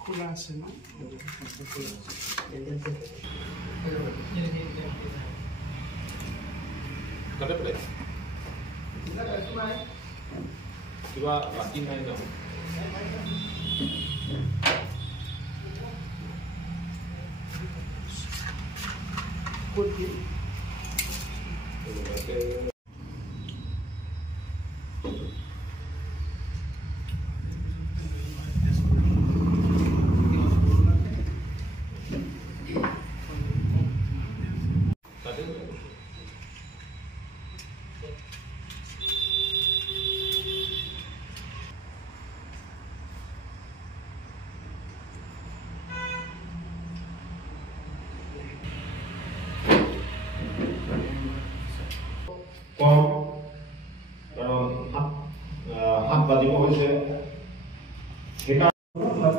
খোলা আছে না কিবা বাকি নাই যাও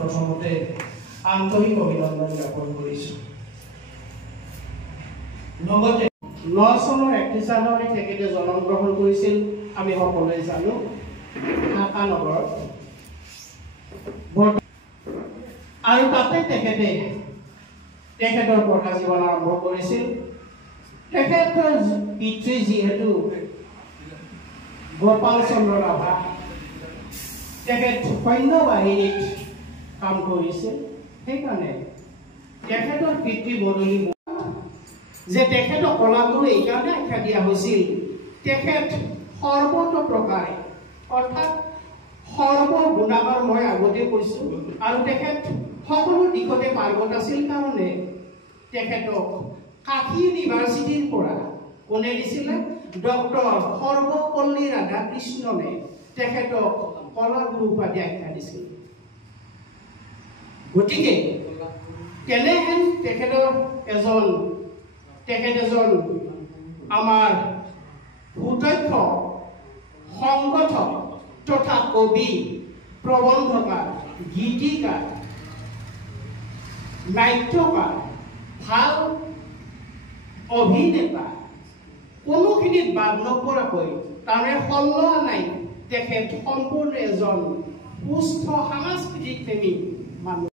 প্ৰথমতে আন্তৰিক অভিনন্দন জ্ঞাপন কৰিছো লগতে 9 চনৰ 31 জানুৱাৰী তেখেতে জন্মগ্ৰহণ কৰিছিল আমি সকলোৱে জানো ঢাকা নগৰত আৰু তাতে তেখেতৰ পঢ়া জীৱন আৰম্ভ কৰিছিল তেখেতৰ পিতৃ যিহেতু গোপাল চন্দ্ৰ ৰাভা তেখেত সৈন্য বাহিনীত কাম কৰিছিল সেইকাৰণে তেখেতৰ পিতৃ বদলি যে তেখেতৰ কলাগুৰু এইকাৰণে আখ্যা দিয়া হৈছিল তেখেত সৰ্বত প্ৰকাৰে অৰ্থাৎ সৰ্বগুণাকৰ মই আগতে কৈছো আৰু তেখেত সকলো দিশতে পাৰ্গত আছিল কাৰণে তেখেতক কাশী ইউনিভাৰ্চিটিৰ পৰা কোনে দিছিলে ডক্টৰ সৰ্বপল্লী ৰাধাকৃষ্ণনে তেখেতক কলাগুৰু উপাধি আখ্যা দিছিল গতিকে কেনেহেন তেখেত এজন আমাৰ সুদক্ষ সংগঠক তথা কবি প্ৰবন্ধকাৰ গীতিকাৰ নাট্যকাৰ ভাল অভিনেতা কোনোখিনিত বাদ নপৰাকৈ তাৰে সল্লোৱা নাই তেখেত সম্পূৰ্ণ এজন সুস্থ সাংস্কৃতিক প্ৰেমী মানুহ